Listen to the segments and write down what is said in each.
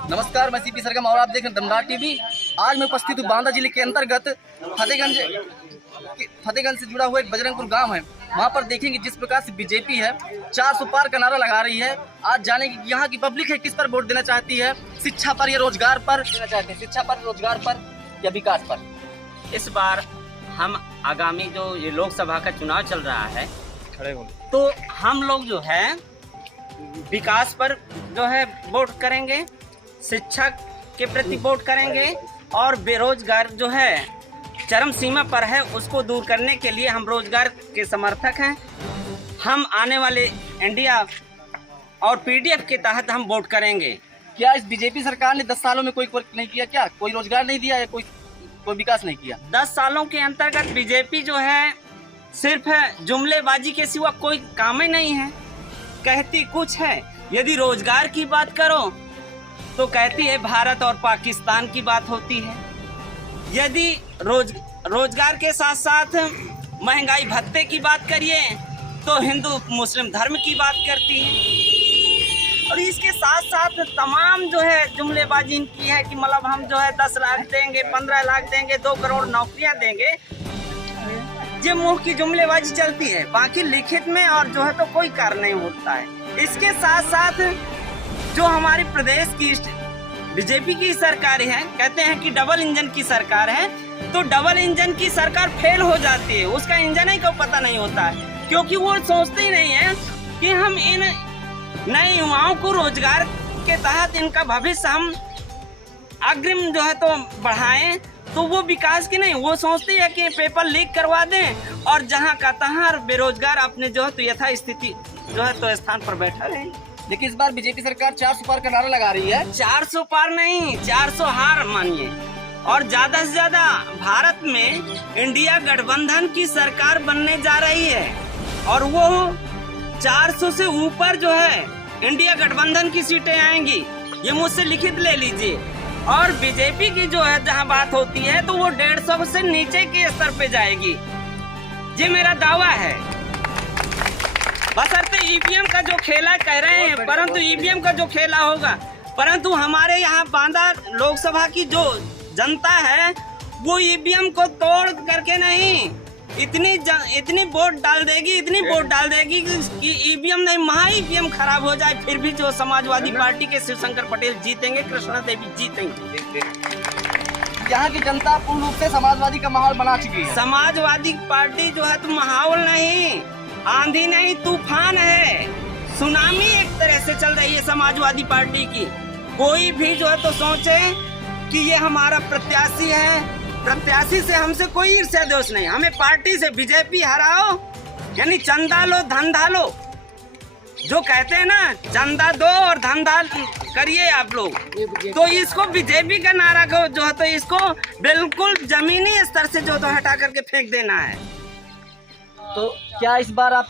नमस्कार, मैं सीपी सरगम और आप देख रहे हैं दमदार टीवी। आज मैं उपस्थित हूँ बांदा जिले के अंतर्गत फतेहगंज से जुड़ा हुआ एक बजरंगपुर गांव है। वहां पर देखेंगे जिस प्रकार से बीजेपी है 400 पार का नारा लगा रही है। आज जानेंगे कि यहाँ की पब्लिक है किस पर वोट देना चाहती है, शिक्षा पर या रोजगार पर देना चाहते हैं, शिक्षा पर, रोजगार पर या विकास पर। इस बार हम आगामी जो ये लोकसभा का चुनाव चल रहा है तो हम लोग जो है विकास पर जो है वोट करेंगे, शिक्षा के प्रति वोट करेंगे और बेरोजगार जो है चरम सीमा पर है उसको दूर करने के लिए हम रोजगार के समर्थक हैं। हम आने वाले इंडिया और पीडीएफ के तहत हम वोट करेंगे। क्या इस बीजेपी सरकार ने 10 सालों में कोई वर्क नहीं किया? क्या कोई रोजगार नहीं दिया या कोई विकास नहीं किया? 10 सालों के अंतर्गत बीजेपी जो है सिर्फ जुमलेबाजी के सिवा कोई काम ही नहीं है, कहती कुछ है। यदि रोजगार की बात करो तो कहती है भारत और पाकिस्तान की बात होती है। यदि रोजगार के साथ साथ महंगाई भत्ते की बात करिए तो हिंदू मुस्लिम धर्म की बात करती है। और इसके साथ साथ तमाम जो है जुमलेबाजी इनकी है कि मतलब हम जो है 10 लाख देंगे, 15 लाख देंगे, 2 करोड़ नौकरियां देंगे। ये मुंह की जुमलेबाजी चलती है, बाकी लिखित में और जो है तो कोई कार्य नहीं होता है। इसके साथ साथ जो हमारे प्रदेश की बीजेपी की सरकार है, कहते हैं कि डबल इंजन की सरकार है, तो डबल इंजन की सरकार फेल हो जाती है। उसका इंजन ही को पता नहीं होता है, क्योंकि वो सोचते ही नहीं है कि हम इन नए युवाओं को रोजगार के तहत इनका भविष्य हम अग्रिम जो है तो बढ़ाएं। तो वो विकास की नहीं, वो सोचते हैं कि पेपर लीक करवा दें और जहां का तहां बेरोजगार अपने जो है तो यथा स्थिति जो है तो स्थान पर बैठा रहे। लेकिन इस बार बीजेपी सरकार 400 पार का नारा लगा रही है। 400 पार नहीं, 400 हार मानिए। और ज्यादा से ज्यादा भारत में इंडिया गठबंधन की सरकार बनने जा रही है और वो 400 से ऊपर जो है इंडिया गठबंधन की सीटें आएंगी। ये मुझसे लिखित ले लीजिए। और बीजेपी की जो है जहां बात होती है तो वो 150 से नीचे के स्तर पे जाएगी। ये मेरा दावा है। बशर्ते ईवीएम का जो खेला कह रहे हैं, परंतु ईवीएम का जो खेला होगा, परंतु हमारे यहाँ बांदा लोकसभा की जो जनता है वो ईवीएम को तोड़ करके नहीं, इतनी वोट डाल देगी, इतनी वोट डाल देगी कि ईवीएम नहीं, महा ईवीएम खराब हो जाए, फिर भी जो समाजवादी पार्टी के शिवशंकर पटेल जीतेंगे, कृष्णा देवी जीतेंगे। यहाँ की जनता पूर्ण रूप से समाजवादी का माहौल बना चुकी है। समाजवादी पार्टी जो है तो माहौल नहीं, आंधी नहीं, तूफान है, सुनामी एक तरह से चल रही है समाजवादी पार्टी की। कोई भी जो है तो सोचे कि ये हमारा प्रत्याशी है, प्रत्याशी से हमसे कोई ईर्ष्या दोष नहीं, हमें पार्टी से बीजेपी हराओ, यानी चंदा लो धंधा लो। जो कहते हैं ना चंदा दो और धंधा करिए आप लोग, तो इसको बीजेपी का नारा को जो है तो इसको बिल्कुल जमीनी स्तर से जो तो हटा करके फेंक देना है। तो क्या इस बार आप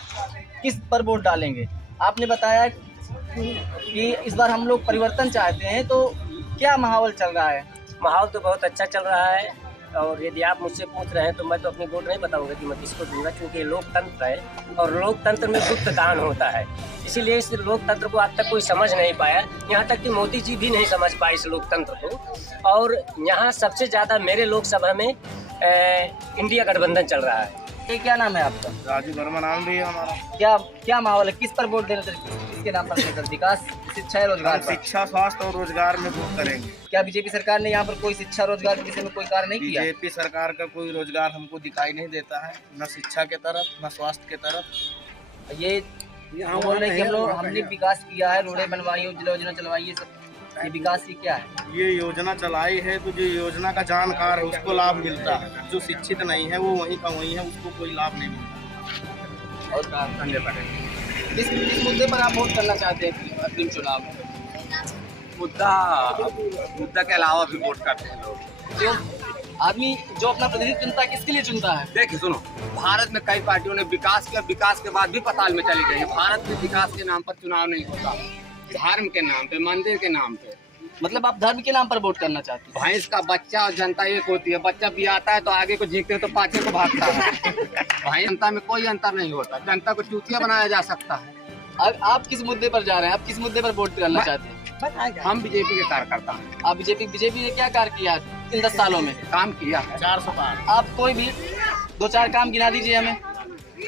किस पर वोट डालेंगे? आपने बताया कि इस बार हम लोग परिवर्तन चाहते हैं, तो क्या माहौल चल रहा है? माहौल तो बहुत अच्छा चल रहा है और यदि आप मुझसे पूछ रहे हैं तो मैं तो अपनी वोट नहीं बताऊंगा कि मैं किसको दूंगा, क्योंकि लोकतंत्र है और लोकतंत्र में गुप्त दान होता है। इसीलिए इस लोकतंत्र को आज तक कोई समझ नहीं पाया, यहाँ तक कि मोदी जी भी नहीं समझ पाए इस लोकतंत्र को। और यहाँ सबसे ज़्यादा मेरे लोकसभा में इंडिया गठबंधन चल रहा है। ये क्या नाम है आपका? राजू वर्मा नाम भी है हमारा। क्या माहौल है? किस पर वोट देना, किसके नाम पर देकर? विकास, शिक्षा, रोजगार? शिक्षा, स्वास्थ्य और रोजगार में वोट करेंगे। क्या बीजेपी सरकार ने यहाँ पर कोई शिक्षा रोजगार के विषय में कोई कार्य नहीं किया? बीजेपी सरकार का कोई रोजगार हमको दिखाई नहीं देता है, न शिक्षा के तरफ न स्वास्थ्य के तरफ। ये बोल रहे कि हमने विकास किया है, रोडें बनवाई, योजना चलवाई, ये सब ये विकास की क्या है? ये योजना चलाई है तो जो योजना का जानकार है उसको लाभ मिलता है, जो शिक्षित नहीं है वो वहीं का वहीं है, उसको कोई लाभ नहीं मिलता। और किस मुद्दे पर आप वोट करना चाहते हैं अग्रिम चुनाव में? मुद्दा के अलावा भी वोट करते हैं लोग। क्यों? आदमी जो अपना प्रतिनिधि चुनता है किसके लिए चुनता है? देखिए सुनो, भारत में कई पार्टियों ने विकास किया, विकास के बाद भी पताल में चली गई है। भारत में विकास के नाम पर चुनाव नहीं होता, धर्म के नाम पे, मंदिर के नाम पे। मतलब आप धर्म के नाम पर वोट करना चाहते हैं? भैंस का बच्चा और जनता एक होती है, बच्चा भी आता है तो आगे को जीतते हैं तो पाछे को भागता है। भाई जनता में कोई अंतर नहीं होता, जनता को चूतिया बनाया जा सकता है। अब आप किस मुद्दे पर जा रहे हैं? आप किस मुद्दे पर वोट करना चाहते हैं? हम बीजेपी के कार्यकर्ता हैं। आप बीजेपी ने क्या कार्य किया इन 10 सालों में? काम किया है। 400 पार। आप कोई भी 2-4 काम गिना दीजिए हमें।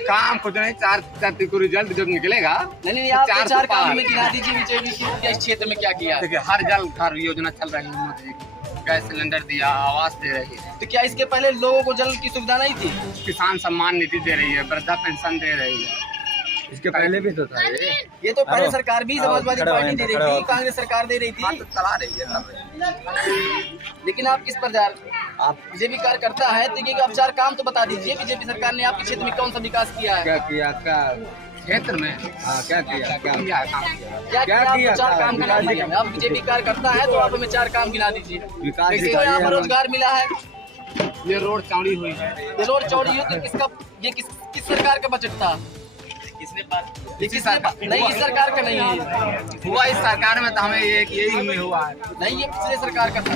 काम कुछ नहीं, 4 को रिजल्ट जब निकलेगा। नहीं, आप 4 काम पार। में गिना दीजिए बीजेपी के इस क्षेत्र में क्या किया है। देखिए, हर जल घर योजना चल रही है मोदी जी की। गैस सिलेंडर दिया, आवास दे रही है, तो क्या इसके पहले लोगों को जल की सुविधा नहीं थी? किसान सम्मान निधि दे रही है, वृद्धा पेंशन दे रही है। इसके पहले भी तो था ये तो पहले सरकार भी समाजवादी पार्टी दे रही थी, कांग्रेस सरकार दे रही हाँ, थी, तो चला रही है सब। लेकिन आप किस पर जा रहे हैं? आप बीजेपी कार्यकर्ता है तो ये आप 4 काम तो बता दीजिए बीजेपी सरकार ने आपके क्षेत्र में कौन सा विकास किया है? किया क्षेत्र में क्या किया काम किया। क्या किया? आप 4 काम गिना दीजिए। आप बीजेपी कार्यकर्ता है तो आप हमें 4 काम गिना दीजिए। देखिए, यहाँ पर रोजगार मिला है, ये रोड चौड़ी हुई है। ये रोड चौड़ी हुई तो किस सरकार का बजट था? इसी सरकार नहीं, इस सरकार का नहीं है, हुआ इस सरकार में, तो हमें यही में हुआ है। नहीं, ये पिछले सरकार का था।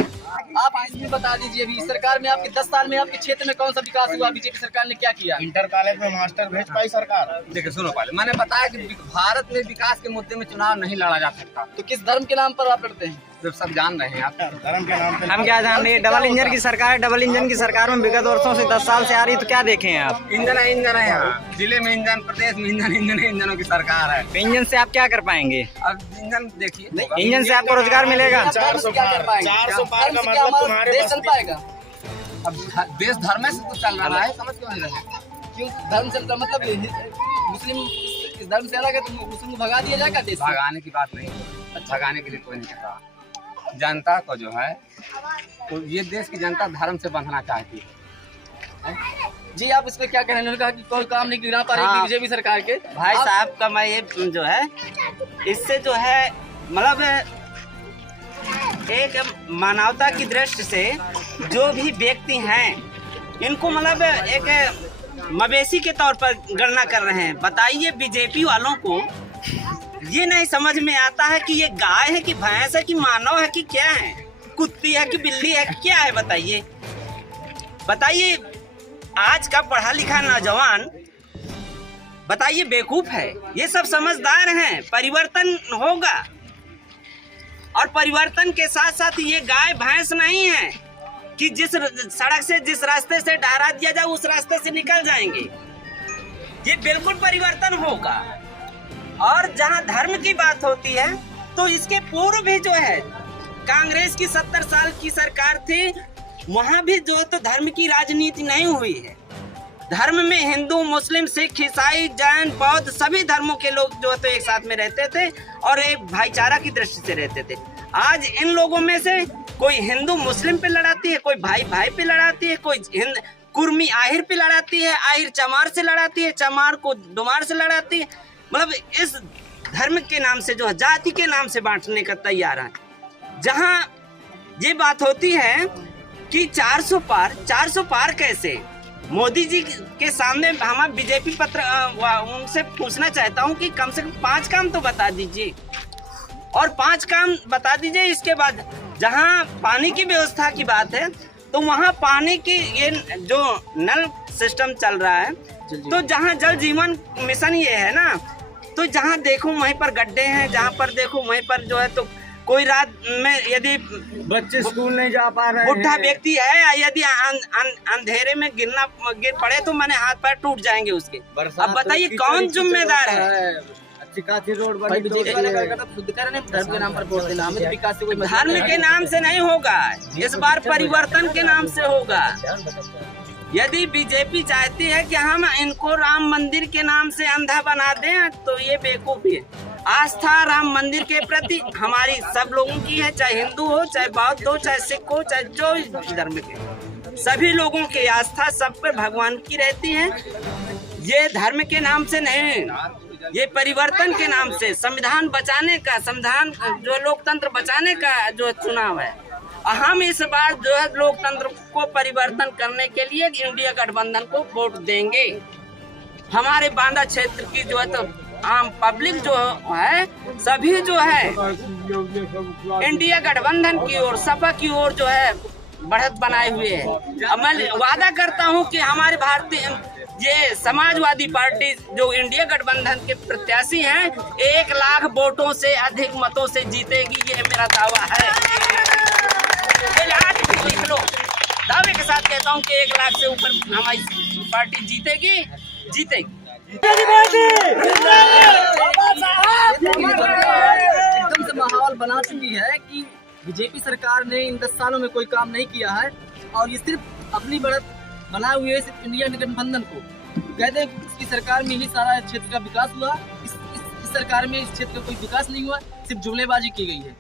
आप इसमें बता दीजिए अभी इस सरकार में आपके 10 साल में आपके क्षेत्र में कौन सा विकास हुआ? बीजेपी सरकार ने क्या किया? इंटर कॉलेज में मास्टर भेज पाई सरकार। देखिए, सुनो, पहले मैंने बताया कि भारत में विकास के मुद्दे में चुनाव नहीं लड़ा जा सकता। तो किस धर्म के नाम पर आप लड़ते हैं? जब सब जान रहे हैं आप। धर्म के नाम पे हम क्या जान रहे हैं, डबल इंजन की सरकार है। डबल इंजन की सरकार में विगत वर्षों से 10 साल से आ रही, तो क्या देखें हैं आप? इंजन है यहाँ, जिले में इंजन, प्रदेश में इंजन इंजनों की सरकार है। तो इंजन से आप क्या कर पाएंगे? अब इंजन देखिए, इंजन से आपको रोजगार मिलेगा? 400 क्या कर पाएंगे? 400 पार धर्म का से क्या मतलब हमारा तुम्हारे देश बस चल पाएगा? अब देश धर्म से तो चल रहा है, समझ क्यों नहीं रहे? क्यों धर्म से मतलब मुस्लिम इस धर्म से अलग है तो मुस्लिम को भगा दिया जाएगा देश से? भगाने की बात नहीं, भगाने के लिए कोई नहीं कहता। जनता को जो है, तो ये देश की जनता धर्म से बंधना चाहती है। जी, आप इस पे क्या कहना? उन्होंने कहा कि कोई काम नहीं गिना पा रही हाँ। बीजेपी सरकार के। भाई साहब का मैं ये जो है, इससे जो है मतलब एक मानवता की दृष्टि से जो भी व्यक्ति हैं इनको मतलब एक मवेशी के तौर पर गणना कर रहे हैं। बताइए, बीजेपी वालों को ये नहीं समझ में आता है कि ये गाय है कि भैंस है कि मानव है कि क्या है, कुत्ती है कि बिल्ली है, क्या है? बताइए आज का पढ़ा लिखा नौजवान बताइए बेवकूफ है? ये सब समझदार हैं, परिवर्तन होगा। और परिवर्तन के साथ साथ ये गाय भैंस नहीं है कि जिस सड़क से जिस रास्ते से डरा दिया जाए उस रास्ते से निकल जाएंगे। ये बिल्कुल परिवर्तन होगा। और जहां धर्म की बात होती है तो इसके पूर्व भी जो है कांग्रेस की 70 साल की सरकार थी, वहां भी जो तो धर्म की राजनीति नहीं हुई है। धर्म में हिंदू, मुस्लिम, सिख, ईसाई, जैन, बौद्ध सभी धर्मों के लोग जो तो एक साथ में रहते थे और एक भाईचारा की दृष्टि से रहते थे। आज इन लोगों में से कोई हिंदू मुस्लिम पे लड़ाती है, कोई भाई भाई पे लड़ाती है, कोई कुर्मी आहिर पे लड़ाती है, आहिर चमार से लड़ाती है, चमार को डुमार से लड़ाती है। मतलब इस धर्म के नाम से जो है जाति के नाम से बांटने का तैयार है। जहां ये बात होती है कि 400 पार कैसे? मोदी जी के सामने हम बीजेपी पत्र उनसे पूछना चाहता हूं कि कम से कम 5 काम तो बता दीजिए, और 5 काम बता दीजिए। इसके बाद जहां पानी की व्यवस्था की बात है तो वहां पानी की ये जो नल सिस्टम चल रहा है, तो जहां जल जीवन मिशन ये है ना, तो जहां देखो वहीं पर गड्ढे हैं, जहां पर देखो वहीं पर जो है तो कोई रात में यदि बच्चे स्कूल नहीं जा पा रहे बुढ़ा हैं। व्यक्ति है, यदि अंधेरे में गिर पड़े तो मैंने हाथ पैर टूट जाएंगे उसके। अब बताइए कौन जिम्मेदार है? अच्छी खासी रोड भाई, बीजेपी वाले कार्यकर्ता खुद कह रहे हैं धर्म के नाम पर वोट देना, हमें तो विकास से कोई मतलब धर्म नहीं के है। नाम से नहीं होगा, इस बार परिवर्तन के नाम से होगा। यदि बीजेपी चाहती है कि हम इनको राम मंदिर के नाम से अंधा बना दें तो ये बेवकूफी है। आस्था राम मंदिर के प्रति हमारी सब लोगों की है, चाहे हिंदू हो, चाहे बौद्ध हो, चाहे सिख हो, चाहे जो भी धर्म के, सभी लोगों की आस्था सब पर भगवान की रहती है। ये धर्म के नाम से नहीं, ये परिवर्तन के नाम से, संविधान बचाने का, संविधान जो लोकतंत्र बचाने का जो चुनाव है। हम इस बार जो है लोकतंत्र को परिवर्तन करने के लिए इंडिया गठबंधन को वोट देंगे। हमारे बांदा क्षेत्र की जो है तो आम पब्लिक जो है सभी जो है इंडिया गठबंधन की ओर, सपा की ओर जो है बढ़त बनाए हुए है। अब मैं वादा करता हूं कि हमारे भारतीय ये समाजवादी पार्टी जो इंडिया गठबंधन के प्रत्याशी हैं 1 लाख वोटों से अधिक मतों से जीतेगी, ये मेरा दावा है। ये आज भी लिख लो, दावे के साथ कहता हूँ कि 1 लाख से ऊपर हमारी पार्टी जीतेगी। एकदम से माहौल बना चुकी है कि बीजेपी सरकार ने इन 10 सालों में कोई काम नहीं किया है और ये सिर्फ अपनी बढ़त बनाए हुए सिर्फ इंडिया गठबंधन को कहते हैं कि इसकी सरकार में ही सारा क्षेत्र का विकास हुआ। इस सरकार में इस क्षेत्र का कोई विकास नहीं हुआ, सिर्फ जुमलेबाजी की गई है।